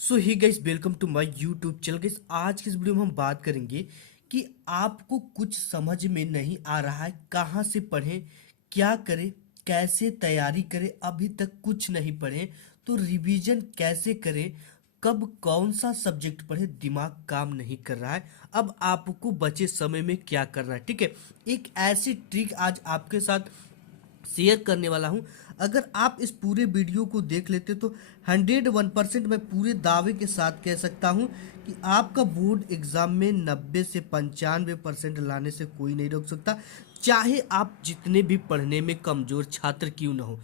So hi guys, welcome to my YouTube channel. Guys, आज की इस वीडियो में हम बात करेंगे कि आपको कुछ समझ में नहीं आ रहा है, कहाँ से पढ़ें, क्या करें, कैसे तैयारी करें, अभी तक कुछ नहीं पढ़े तो रिवीजन कैसे करें, कब कौन सा सब्जेक्ट पढ़े, दिमाग काम नहीं कर रहा है, अब आपको बचे समय में क्या करना है। ठीक है, एक ऐसी ट्रिक आज आपके साथ शेयर करने वाला हूं। अगर आप इस पूरे वीडियो को देख लेते तो 101% मैं पूरे दावे के साथ कह सकता हूं कि आपका बोर्ड एग्जाम में 90 से 95% लाने से कोई नहीं रोक सकता, चाहे आप जितने भी पढ़ने में कमजोर छात्र क्यों ना हो,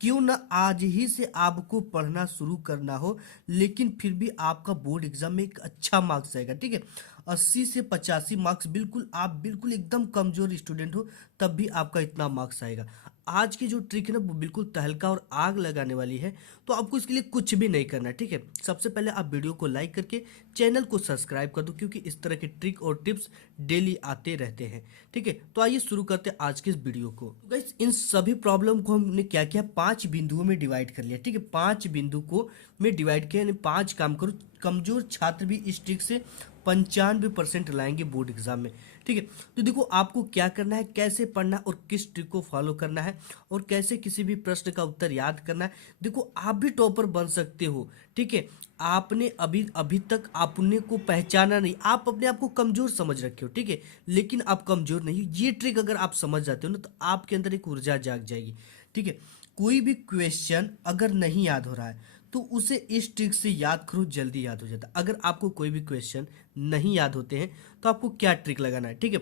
क्यों ना आज ही से आपको पढ़ना शुरू करना हो, लेकिन फिर भी आपका बोर्ड एग्जाम में एक अच्छा मार्क्स आएगा। ठीक है, 80 से 85 मार्क्स, बिल्कुल आप बिल्कुल एकदम कमजोर स्टूडेंट हो तब भी आपका इतना मार्क्स आएगा। आज की जो ट्रिक है ना वो बिल्कुल तहलका और आग लगाने वाली है, तो आपको इसके लिए कुछ भी नहीं करना है। ठीक है, सबसे पहले आप वीडियो को लाइक करके चैनल को सब्सक्राइब कर दो, क्योंकि इस तरह के ट्रिक और टिप्स डेली आते रहते हैं। ठीक है, तो आइए शुरू करते हैं आज के इस वीडियो को। गाइस, इन सभी प्रॉब्लम को हमने क्या किया, 5 बिंदुओं में डिवाइड कर लिया। ठीक है, 5 बिंदु को में डिवाइड किया, यानी 5 काम करो। कमजोर छात्र भी इस ट्रिक से 95% लाएंगे बोर्ड एग्जाम में। ठीक है, तो देखो आपको क्या करना है, कैसे पढ़ना है और किस ट्रिक को फॉलो करना है और कैसे किसी भी प्रश्न का उत्तर याद करना है। देखो आप भी टॉपर बन सकते हो। ठीक है, आपने अभी अभी तक अपने को पहचाना नहीं, आप अपने आप को कमजोर समझ रखे हो। ठीक है, लेकिन आप कमजोर नहीं हो। ये ट्रिक अगर आप समझ जाते हो ना तो आपके अंदर एक ऊर्जा जाग जाएगी। ठीक है, कोई भी क्वेश्चन अगर नहीं याद हो रहा है तो उसे इस ट्रिक से याद करो, जल्दी याद हो जाता है। अगर आपको कोई भी क्वेश्चन नहीं याद होते हैं तो आपको क्या ट्रिक लगाना है। ठीक है,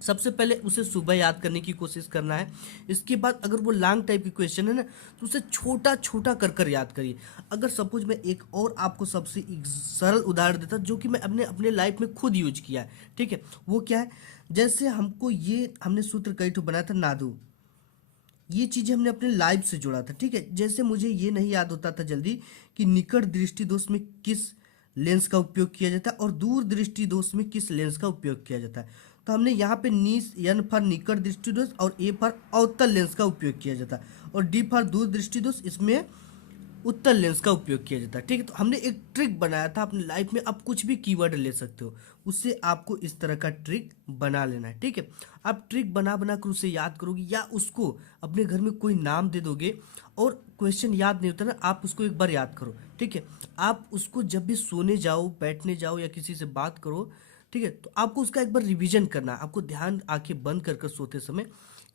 सबसे पहले उसे सुबह याद करने की कोशिश करना है। इसके बाद अगर वो लॉन्ग टाइप की क्वेश्चन है ना तो उसे छोटा छोटा कर कर याद करिए। अगर सपोज मैं एक और आपको सबसे एक सरल उदाहरण देता जो कि मैं अपने अपने लाइफ में खुद यूज किया है। ठीक है, वो क्या है, जैसे हमने सूत्र कई ठो बनाया था नादू, ये चीजें हमने अपने लाइफ से जोड़ा था। ठीक है, जैसे मुझे ये नहीं याद होता था जल्दी कि निकट दृष्टि दोष में किस लेंस का उपयोग किया जाता है और दूर दृष्टि दोष में किस लेंस का उपयोग किया जाता है। तो हमने यहाँ पे नीस एन फॉर निकट दृष्टि दोष और ए फॉर अवतल लेंस का उपयोग किया जाता है और डी फॉर दूर दृष्टि दोष, इसमें उत्तल लेंस का उपयोग किया जाता है। ठीक है, तो हमने एक ट्रिक बनाया था अपनी लाइफ में। आप कुछ भी कीवर्ड ले सकते हो, उससे आपको इस तरह का ट्रिक बना लेना है। ठीक है, आप ट्रिक बना बना कर उसे याद करोगे या उसको अपने घर में कोई नाम दे दोगे। और क्वेश्चन याद नहीं होता ना, आप उसको एक बार याद करो। ठीक है, आप उसको जब भी सोने जाओ, बैठने जाओ या किसी से बात करो, ठीक है, तो आपको उसका एक बार रिवीजन करना है। आपको ध्यान आंखें बंद कर कर सोते समय,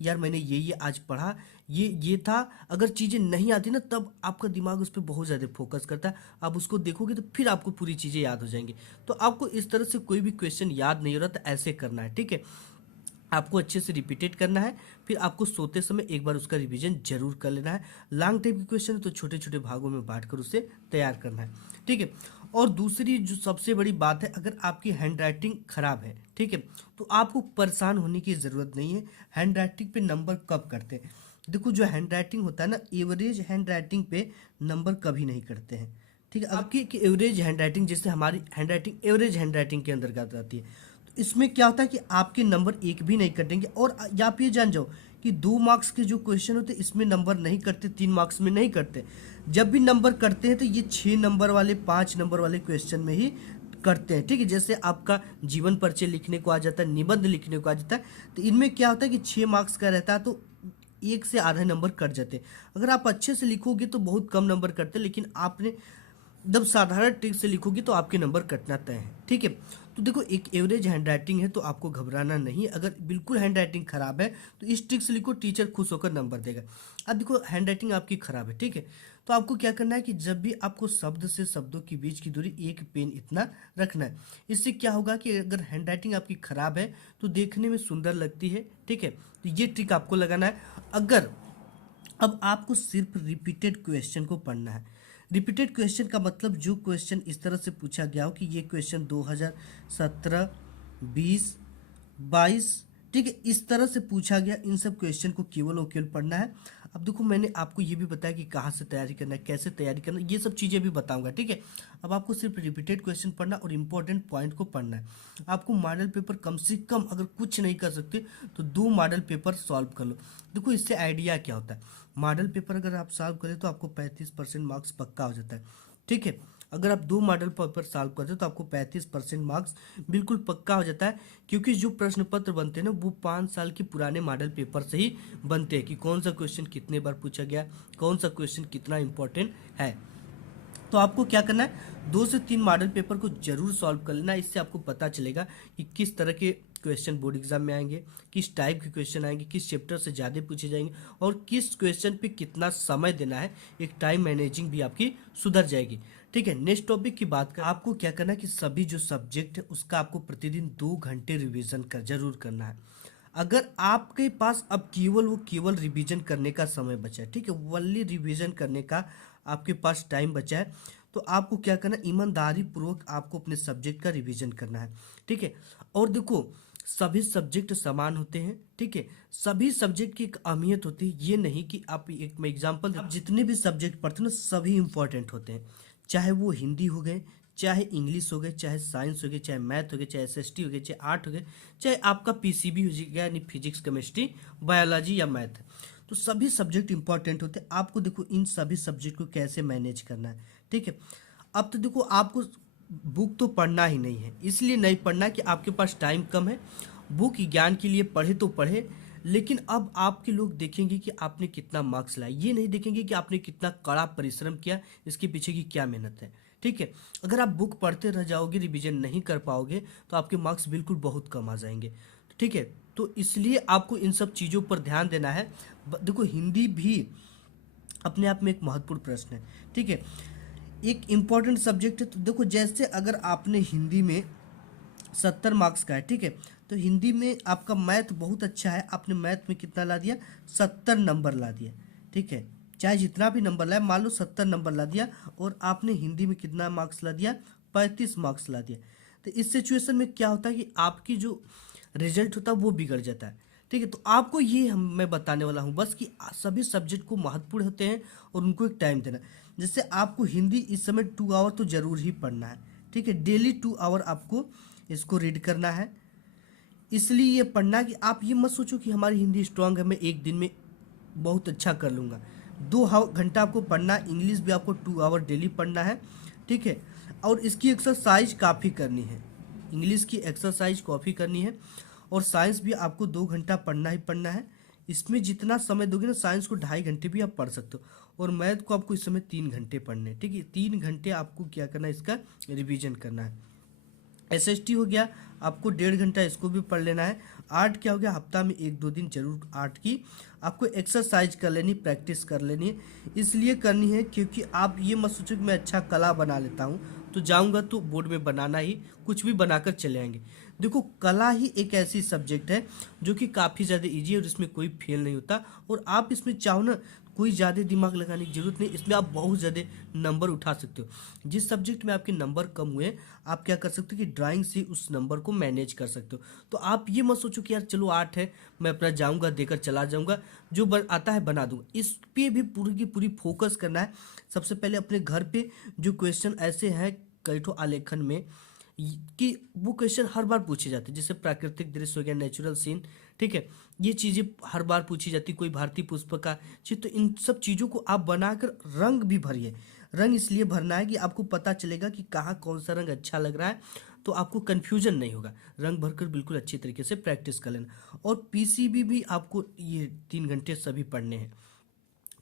यार मैंने ये आज पढ़ा, ये था। अगर चीज़ें नहीं आती ना तब आपका दिमाग उस पर बहुत ज़्यादा फोकस करता है। आप उसको देखोगे तो फिर आपको पूरी चीज़ें याद हो जाएंगी। तो आपको इस तरह से कोई भी क्वेश्चन याद नहीं हो रहा तो ऐसे करना है। ठीक है, आपको अच्छे से रिपीटेड करना है, फिर आपको सोते समय एक बार उसका रिवीजन जरूर कर लेना है। लॉन्ग टाइप की क्वेश्चन है तो छोटे छोटे भागों में बांटकर उसे तैयार करना है। ठीक है, और दूसरी जो सबसे बड़ी बात है, अगर आपकी हैंड राइटिंग खराब है, ठीक है, तो आपको परेशान होने की ज़रूरत नहीं है। हैंड राइटिंग पे नंबर कब करते हैं, देखो जो हैंड राइटिंग होता है ना, एवरेज हैंड राइटिंग पे नंबर कभी नहीं करते हैं। ठीक है, आपकी एवरेज हैंड राइटिंग, जैसे हमारी hand writing average hand writing के अंतर्गत आती है, इसमें क्या होता है कि आपके नंबर एक भी नहीं कटेंगे। और या आप ये जान जाओ कि 2 मार्क्स के जो क्वेश्चन होते हैं इसमें नंबर नहीं कटते, 3 मार्क्स में नहीं कटते। जब भी नंबर कटते हैं तो ये 6 नंबर वाले, 5 नंबर वाले क्वेश्चन में ही करते हैं। ठीक है, जैसे आपका जीवन परिचय लिखने को आ जाता है, निबंध लिखने को आ जाता है, तो इनमें क्या होता है कि 6 मार्क्स का रहता है तो एक से आधा नंबर कट जाते हैं। अगर आप अच्छे से लिखोगे तो बहुत कम नंबर कटते हैं, लेकिन आपने जब साधारण ट्रिक से लिखोगी तो आपके नंबर कटना तय है। ठीक है, तो देखो एक एवरेज हैंड राइटिंग है तो आपको घबराना नहीं। अगर बिल्कुल हैंड राइटिंग खराब है तो इस ट्रिक से लिखो, टीचर खुश होकर नंबर देगा। अब देखो हैंड राइटिंग आपकी खराब है, ठीक है, तो आपको क्या करना है कि जब भी आपको शब्द से शब्दों के बीच की दूरी एक पेन इतना रखना है। इससे क्या होगा कि अगर हैंड राइटिंग आपकी खराब है तो देखने में सुंदर लगती है। ठीक है, तो ये ट्रिक आपको लगाना है। अगर अब आपको सिर्फ रिपीटेड क्वेश्चन को पढ़ना है। रिपीटेड क्वेश्चन का मतलब जो क्वेश्चन इस तरह से पूछा गया हो कि ये क्वेश्चन 2017, 20, 22, ठीक है, इस तरह से पूछा गया, इन सब क्वेश्चन को केवल और केवल पढ़ना है। अब देखो मैंने आपको ये भी बताया कि कहाँ से तैयारी करना है, कैसे तैयारी करना है, ये सब चीज़ें भी बताऊंगा। ठीक है, अब आपको सिर्फ रिपीटेड क्वेश्चन पढ़ना और इंपॉर्टेंट पॉइंट को पढ़ना है। आपको मॉडल पेपर कम से कम, अगर कुछ नहीं कर सकते तो 2 मॉडल पेपर सॉल्व कर लो। देखो इससे आइडिया क्या होता है, मॉडल पेपर अगर आप सॉल्व करें तो आपको 35% मार्क्स पक्का हो जाता है। ठीक है, अगर आप 2 मॉडल पेपर सॉल्व करते हो तो आपको 35% मार्क्स बिल्कुल पक्का हो जाता है, क्योंकि जो प्रश्न पत्र बनते हैं ना वो 5 साल के पुराने मॉडल पेपर से ही बनते हैं कि कौन सा क्वेश्चन कितने बार पूछा गया, कौन सा क्वेश्चन कितना इंपॉर्टेंट है। तो आपको क्या करना है, 2 से 3 मॉडल पेपर को जरूर सॉल्व कर लेना। इससे आपको पता चलेगा कि किस तरह के क्वेश्चन बोर्ड एग्जाम में आएंगे, किस टाइप के क्वेश्चन आएंगे, किस चैप्टर से ज़्यादा पूछे जाएंगे और किस क्वेश्चन पे कितना समय देना है। एक टाइम मैनेजिंग भी आपकी सुधर जाएगी। ठीक है, नेक्स्ट टॉपिक की बात कर, आपको क्या करना है कि सभी जो सब्जेक्ट है उसका आपको प्रतिदिन 2 घंटे रिविजन कर जरूर करना है। अगर आपके पास अब केवल रिवीजन करने का समय बचा है, ठीक है, वनली रिवीजन करने का आपके पास टाइम बचा है, तो आपको क्या करना है, ईमानदारी पूर्वक आपको अपने सब्जेक्ट का रिवीजन करना है। ठीक है, और देखो सभी सब्जेक्ट समान होते हैं। ठीक है, सभी सब्जेक्ट की एक अहमियत होती है, ये नहीं कि आप एक मैं एग्जांपल आप जितने भी सब्जेक्ट पढ़ते हो ना सभी इंपॉर्टेंट होते हैं, चाहे वो हिंदी हो गए, चाहे इंग्लिश हो गए, चाहे साइंस हो गए, चाहे मैथ हो गए, चाहे एसएसटी हो गए, चाहे आर्ट हो गए, चाहे आपका पीसीबी हो गया यानी फिजिक्स केमिस्ट्री बायोलॉजी या मैथ। तो सभी सब्जेक्ट इंपॉर्टेंट होते हैं। आपको देखो इन सभी सब्जेक्ट को कैसे मैनेज करना है। ठीक है, अब तो देखो आपको बुक तो पढ़ना ही नहीं है, इसलिए नहीं पढ़ना कि आपके पास टाइम कम है। बुक ज्ञान के लिए पढ़े तो पढ़े, लेकिन अब आपके लोग देखेंगे कि आपने कितना मार्क्स लाया, ये नहीं देखेंगे कि आपने कितना कड़ा परिश्रम किया, इसके पीछे की क्या मेहनत है। ठीक है, अगर आप बुक पढ़ते रह जाओगे, रिवीजन नहीं कर पाओगे, तो आपके मार्क्स बिल्कुल बहुत कम आ जाएंगे। ठीक है, तो इसलिए आपको इन सब चीज़ों पर ध्यान देना है। देखो हिंदी भी अपने आप में एक महत्वपूर्ण प्रश्न है। ठीक है, एक इम्पॉर्टेंट सब्जेक्ट है। तो देखो जैसे अगर आपने हिंदी में 70 मार्क्स का है, ठीक है, तो हिंदी में आपका मैथ बहुत अच्छा है, आपने मैथ में कितना ला दिया, 70 नंबर ला दिया। ठीक है, चाहे जितना भी नंबर लाए, मान लो 70 नंबर ला दिया, और आपने हिंदी में कितना मार्क्स ला दिया, 35 मार्क्स ला दिया। तो इस सिचुएशन में क्या होता है कि आपकी जो रिजल्ट होता है वो बिगड़ जाता है। ठीक है, तो आपको ये मैं बताने वाला हूँ बस कि सभी सब्जेक्ट को महत्वपूर्ण होते हैं और उनको एक टाइम देना। जैसे आपको हिंदी इस समय 2 आवर तो जरूर ही पढ़ना है। ठीक है, डेली 2 आवर आपको इसको रीड करना है। इसलिए ये पढ़ना कि आप ये मत सोचो कि हमारी हिंदी स्ट्रांग है, मैं एक दिन में बहुत अच्छा कर लूँगा। 2 घंटा आपको पढ़ना, इंग्लिश भी आपको 2 आवर डेली पढ़ना है। ठीक है, और इसकी एक्सरसाइज काफ़ी करनी है, इंग्लिश की एक्सरसाइज काफ़ी करनी है, और साइंस भी आपको 2 घंटा पढ़ना ही पढ़ना है। इसमें जितना समय दोगे ना, साइंस को 2.5 घंटे भी आप पढ़ सकते हो, और मैथ को आपको इस समय 3 घंटे पढ़ने हैं। ठीक है, 3 घंटे आपको क्या करना है, इसका रिवीजन करना है। एसएसटी हो गया, आपको 1.5 घंटा इसको भी पढ़ लेना है। आर्ट क्या हो गया, हफ्ता में 1-2 दिन जरूर आर्ट की आपको एक्सरसाइज कर लेनी, प्रैक्टिस कर लेनी है। इसलिए करनी है क्योंकि आप ये मत सोचो कि मैं अच्छा कला बना लेता हूँ तो जाऊँगा तो बोर्ड में बनाना ही, कुछ भी बनाकर चले आएंगे। देखो कला ही एक ऐसी सब्जेक्ट है जो कि काफ़ी ज़्यादा ईजी है और इसमें कोई फेल नहीं होता, और आप इसमें चाहो ना कोई ज़्यादा दिमाग लगाने की जरूरत नहीं, इसमें आप बहुत ज़्यादा नंबर उठा सकते हो। जिस सब्जेक्ट में आपके नंबर कम हुए, आप क्या कर सकते हो कि ड्राइंग से उस नंबर को मैनेज कर सकते हो। तो आप ये मत सोचो कि यार चलो आर्ट है, मैं अपना जाऊंगा देकर चला जाऊंगा, जो आता है बना दूंगा। इस पे भी पूरी की पूरी फोकस करना है। सबसे पहले अपने घर पे जो क्वेश्चन ऐसे हैं कई ठो आलेखन में कि वो क्वेश्चन हर बार पूछे जाते हैं, जैसे प्राकृतिक दृश्य हो गया, नेचुरल सीन। ठीक है, ये चीज़ें हर बार पूछी जाती, कोई भारतीय पुष्प का चित्र, तो इन सब चीज़ों को आप बनाकर रंग भी भरिए। रंग इसलिए भरना है कि आपको पता चलेगा कि कहाँ कौन सा रंग अच्छा लग रहा है, तो आपको कन्फ्यूजन नहीं होगा। रंग भरकर बिल्कुल अच्छी तरीके से प्रैक्टिस कर लेना, और पीसीबी भी आपको ये 3 घंटे सभी पढ़ने हैं।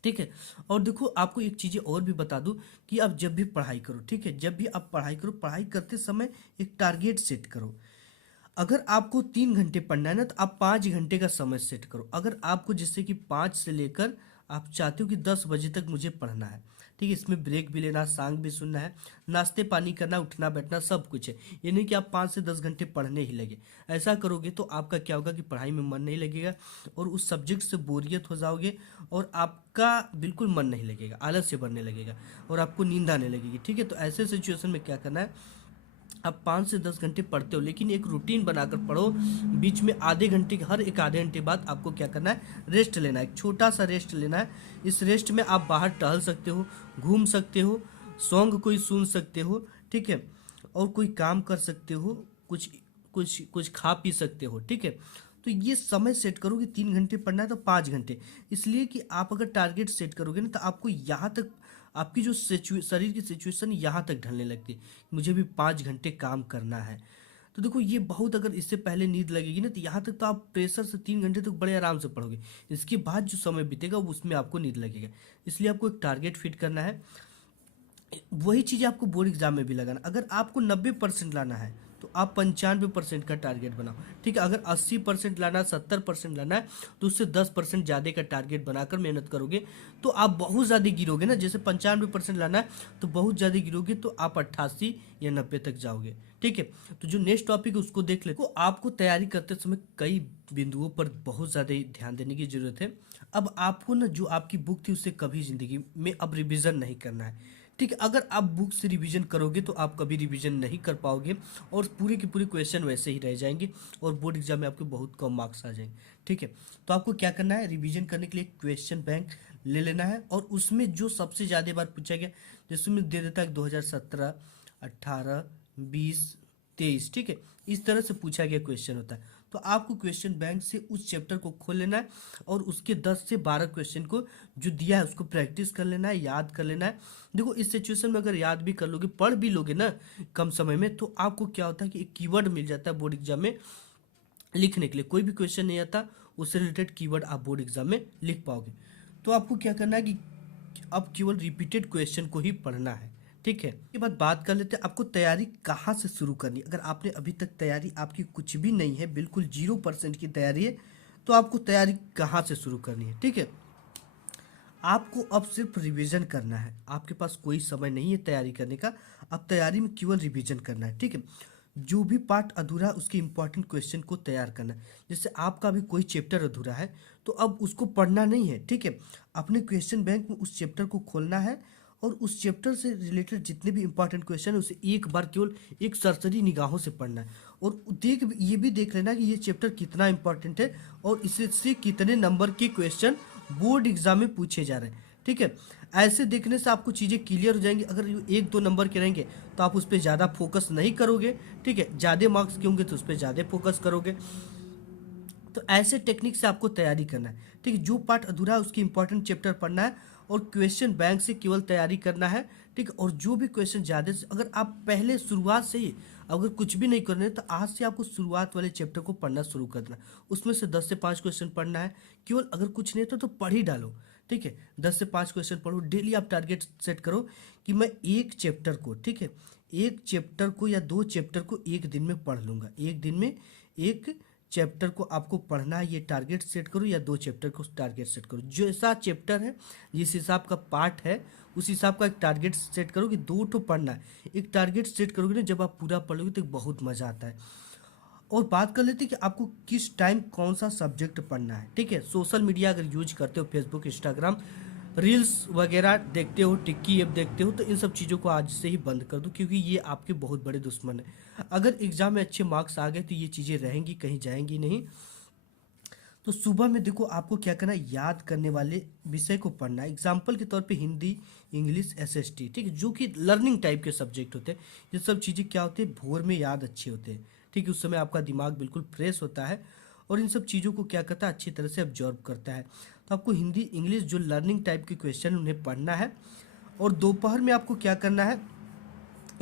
ठीक है, और देखो आपको एक चीज़ें और भी बता दूं कि आप जब भी पढ़ाई करो, ठीक है, जब भी आप पढ़ाई करो, पढ़ाई करते समय एक टारगेट सेट करो। अगर आपको 3 घंटे पढ़ना है ना, तो आप 5 घंटे का समय सेट करो। अगर आपको जैसे कि 5 से लेकर आप चाहते हो कि 10 बजे तक मुझे पढ़ना है, ठीक है, इसमें ब्रेक भी लेना, सॉन्ग भी सुनना है, नाश्ते पानी करना, उठना बैठना सब कुछ है। ये नहीं कि आप 5 से 10 घंटे पढ़ने ही लगे। ऐसा करोगे तो आपका क्या होगा कि पढ़ाई में मन नहीं लगेगा, और उस सब्जेक्ट से बोरियत हो जाओगे, और आपका बिल्कुल मन नहीं लगेगा, आलस से भरने लगेगा, और आपको नींद आने लगेगी। ठीक है, तो ऐसे सिचुएशन में क्या करना है, आप 5 से 10 घंटे पढ़ते हो, लेकिन एक रूटीन बनाकर पढ़ो। बीच में आधे घंटे, हर एक आधे घंटे बाद आपको क्या करना है, रेस्ट लेना है, एक छोटा सा रेस्ट लेना है। इस रेस्ट में आप बाहर टहल सकते हो, घूम सकते हो, सॉन्ग कोई सुन सकते हो, ठीक है, और कोई काम कर सकते हो, कुछ कुछ कुछ खा पी सकते हो। ठीक है, तो ये समय सेट करो कि 3 घंटे पढ़ना है तो 5 घंटे, इसलिए कि आप अगर टारगेट सेट करोगे ना, तो आपको यहाँ तक आपकी जो शरीर की सिचुएशन यहाँ तक ढलने लगती है, मुझे भी 5 घंटे काम करना है। तो देखो ये बहुत, अगर इससे पहले नींद लगेगी ना तो यहाँ तक तो आप प्रेशर से 3 घंटे तक बड़े आराम से पढ़ोगे। इसके बाद जो समय बीतेगा वो उसमें आपको नींद लगेगा। इसलिए आपको एक टारगेट फिट करना है। वही चीज़ आपको बोर्ड एग्जाम में भी लगाना। अगर आपको 90% लाना है तो आप 95% का टारगेट बनाओ, ठीक है। अगर 80% लाना है, 70% लाना है, तो उससे 10% ज़्यादा का टारगेट बनाकर मेहनत करोगे तो आप बहुत ज़्यादा गिरोगे ना। जैसे 95% लाना है तो बहुत ज़्यादा गिरोगे तो आप 88 या 90 तक जाओगे, ठीक है। तो जो नेक्स्ट टॉपिक है उसको देख ले। तो आपको तैयारी करते समय कई बिंदुओं पर बहुत ज़्यादा ध्यान देने की जरूरत है। अब आपको ना जो आपकी बुक थी उससे कभी ज़िंदगी में अब रिविज़न नहीं करना है, ठीक है। अगर आप बुक से रिवीजन करोगे तो आप कभी रिवीजन नहीं कर पाओगे और पूरे के पूरे क्वेश्चन वैसे ही रह जाएंगे और बोर्ड एग्जाम में आपके बहुत कम मार्क्स आ जाएंगे, ठीक है। तो आपको क्या करना है, रिवीजन करने के लिए क्वेश्चन बैंक ले लेना है और उसमें जो सबसे ज़्यादा बार पूछा गया, जैसे मैं दे देता है 2017, 18, 20, 23, ठीक है। इस तरह से पूछा गया क्वेश्चन होता है। तो आपको क्वेश्चन बैंक से उस चैप्टर को खोल लेना है और उसके 10 से 12 क्वेश्चन को जो दिया है उसको प्रैक्टिस कर लेना है, याद कर लेना है। देखो इस सिचुएशन में अगर याद भी कर लोगे, पढ़ भी लोगे ना कम समय में, तो आपको क्या होता है कि एक कीवर्ड मिल जाता है बोर्ड एग्जाम में लिखने के लिए। कोई भी क्वेश्चन नहीं आता उससे रिलेटेड कीवर्ड आप बोर्ड एग्जाम में लिख पाओगे। तो आपको क्या करना है कि अब केवल रिपीटेड क्वेश्चन को ही पढ़ना है, ठीक है। ये बात कर लेते हैं आपको तैयारी कहाँ से शुरू करनी है। अगर आपने अभी तक तैयारी आपकी कुछ भी नहीं है, बिल्कुल 0% की तैयारी है, तो आपको तैयारी कहाँ से शुरू करनी है, ठीक है। आपको अब सिर्फ रिवीजन करना है, आपके पास कोई समय नहीं है तैयारी करने का। अब तैयारी में केवल रिवीजन करना है, ठीक है। जो भी पार्ट अधूरा है उसके इंपॉर्टेंट क्वेश्चन को तैयार करना है। जैसे आपका भी कोई चैप्टर अधूरा है तो अब उसको पढ़ना नहीं है, ठीक है। अपने क्वेश्चन बैंक में उस चैप्टर को खोलना है और उस चैप्टर से रिलेटेड जितने भी इंपॉर्टेंट क्वेश्चन है उसे एक बार केवल एक सरसरी निगाहों से पढ़ना है और ये भी देख लेना कि ये चैप्टर कितना इंपॉर्टेंट है और इससे कितने नंबर के क्वेश्चन बोर्ड एग्जाम में पूछे जा रहे हैं, ठीक है। ऐसे देखने से आपको चीज़ें क्लियर हो जाएंगी। अगर ये 1-2 नंबर के रहेंगे तो आप उस पर ज़्यादा फोकस नहीं करोगे, ठीक है। ज़्यादा मार्क्स के होंगे तो उस पर ज़्यादा फोकस करोगे। तो ऐसे टेक्निक से आपको तैयारी करना है, ठीक है। जो पार्ट अधूरा है उसकी इंपॉर्टेंट चैप्टर पढ़ना है और क्वेश्चन बैंक से केवल तैयारी करना है, ठीक है। और जो भी क्वेश्चन ज़्यादा से, अगर आप पहले शुरुआत से ही अगर कुछ भी नहीं कर रहे तो आज से आपको शुरुआत वाले चैप्टर को पढ़ना शुरू करना है। उसमें से 10 से 5 क्वेश्चन पढ़ना है केवल। अगर कुछ नहीं तो पढ़ ही डालो, ठीक है। 10 से 5 क्वेश्चन पढ़ो। डेली आप टारगेट सेट करो कि मैं एक चैप्टर को, ठीक है, एक चैप्टर को या 2 चैप्टर को एक दिन में पढ़ लूँगा। एक दिन में एक चैप्टर को आपको पढ़ना है, ये टारगेट सेट करो, या 2 चैप्टर को टारगेट सेट करो। जैसा चैप्टर है, जिस हिसाब का पार्ट है, उस हिसाब का एक टारगेट सेट करो कि 2 तो पढ़ना है। एक टारगेट सेट करोगे ना, जब आप पूरा पढ़ोगे तो बहुत मज़ा आता है। और बात कर लेते हैं कि आपको किस टाइम कौन सा सब्जेक्ट पढ़ना है, ठीक है। सोशल मीडिया अगर यूज करते हो, फेसबुक, इंस्टाग्राम, रील्स वगैरह देखते हो, टिक्की ऐप देखते हो, तो इन सब चीज़ों को आज से ही बंद कर दो क्योंकि ये आपके बहुत बड़े दुश्मन हैं। अगर एग्जाम में अच्छे मार्क्स आ गए तो ये चीज़ें रहेंगी, कहीं जाएंगी नहीं। तो सुबह में देखो आपको क्या करना है, याद करने वाले विषय को पढ़ना है। एग्जाम्पल के तौर पे हिंदी, इंग्लिश, एसएसटी, ठीक है, जो कि लर्निंग टाइप के सब्जेक्ट होते हैं। ये सब चीज़ें क्या होते हैं, भोर में याद अच्छे होते हैं, ठीक है। उस समय आपका दिमाग बिल्कुल फ्रेश होता है और इन सब चीज़ों को क्या करता है, अच्छी तरह से ऑब्जर्व करता है। तो आपको हिंदी, इंग्लिश, जो लर्निंग टाइप के क्वेश्चन उन्हें पढ़ना है। और दोपहर में आपको क्या करना है,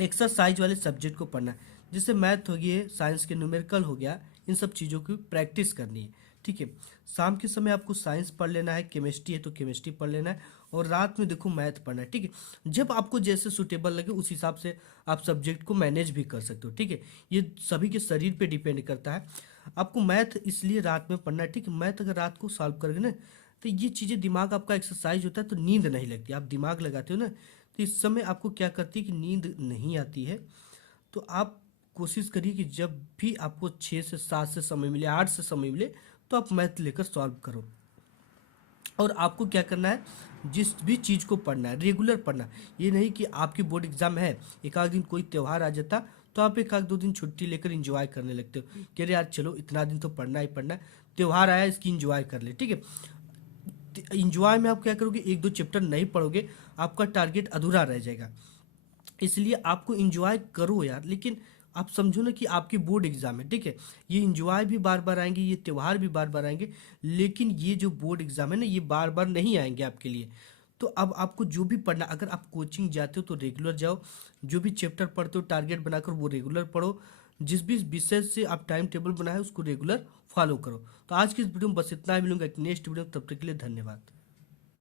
एक्सरसाइज वाले सब्जेक्ट को पढ़ना है। जैसे मैथ हो गया, साइंस के न्यूमेरिकल हो गया, इन सब चीज़ों की प्रैक्टिस करनी है, ठीक है। शाम के समय आपको साइंस पढ़ लेना है, केमिस्ट्री है तो केमिस्ट्री पढ़ लेना है और रात में देखो मैथ पढ़ना है, ठीक है। जब आपको जैसे सूटेबल लगे उस हिसाब से आप सब्जेक्ट को मैनेज भी कर सकते हो, ठीक है। ये सभी के शरीर पे डिपेंड करता है। आपको मैथ इसलिए रात में पढ़ना है, ठीक है। मैथ अगर रात को सॉल्व करोगे ना तो ये चीज़ें, दिमाग आपका एक्सरसाइज होता है तो नींद नहीं लगती। आप दिमाग लगाते हो ना तो इस समय आपको क्या करती है कि नींद नहीं आती है। तो आप कोशिश करिए कि जब भी आपको 6 से 7 से समय मिले, 8 से समय मिले, तो आप मैथ लेकर सॉल्व करो। और आपको क्या करना है, जिस भी चीज़ को पढ़ना है रेगुलर पढ़ना। ये नहीं कि आपकी बोर्ड एग्जाम है, एक आध दिन कोई त्यौहार आ जाता तो आप एक आध 2 दिन छुट्टी लेकर इंजॉय करने लगते हो कि अरे यार चलो इतना दिन तो पढ़ना ही पढ़ना है, त्यौहार आया इसकी इंजॉय कर ले, ठीक है। इंजॉय में आप क्या करोगे, 1-2 चैप्टर नहीं पढ़ोगे, आपका टारगेट अधूरा रह जाएगा। इसलिए आपको इंजॉय करो यार, लेकिन आप समझो ना कि आपकी बोर्ड एग्जाम है, ठीक है। ये इंजॉय भी बार बार आएंगे, ये त्यौहार भी बार बार आएंगे, लेकिन ये जो बोर्ड एग्जाम है ना ये बार बार नहीं आएंगे आपके लिए। तो अब आपको जो भी पढ़ना, अगर आप कोचिंग जाते हो तो रेगुलर जाओ, जो भी चैप्टर पढ़ते हो टारगेट बनाकर वो रेगुलर पढ़ो, जिस भी विषय से आप टाइम टेबल बनाए उसको रेगुलर फॉलो करो। तो आज की इस वीडियो में बस इतना ही, मिलूंगा एक नेक्स्ट वीडियो, तब तक के लिए धन्यवाद।